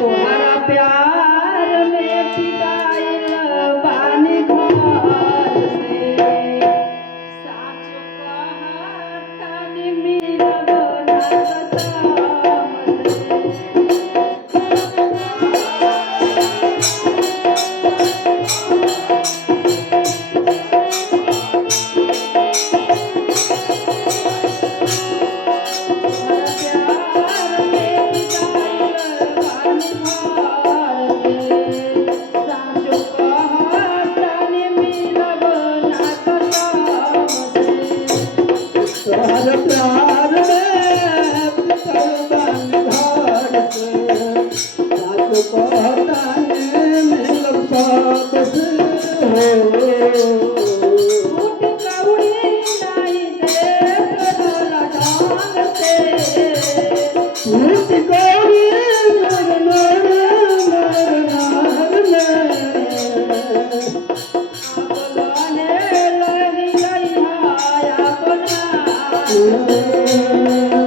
तोहरा प्यार में पिटाइल बानी घर से साचो कहतानी मिलब ना कसम से Yeah.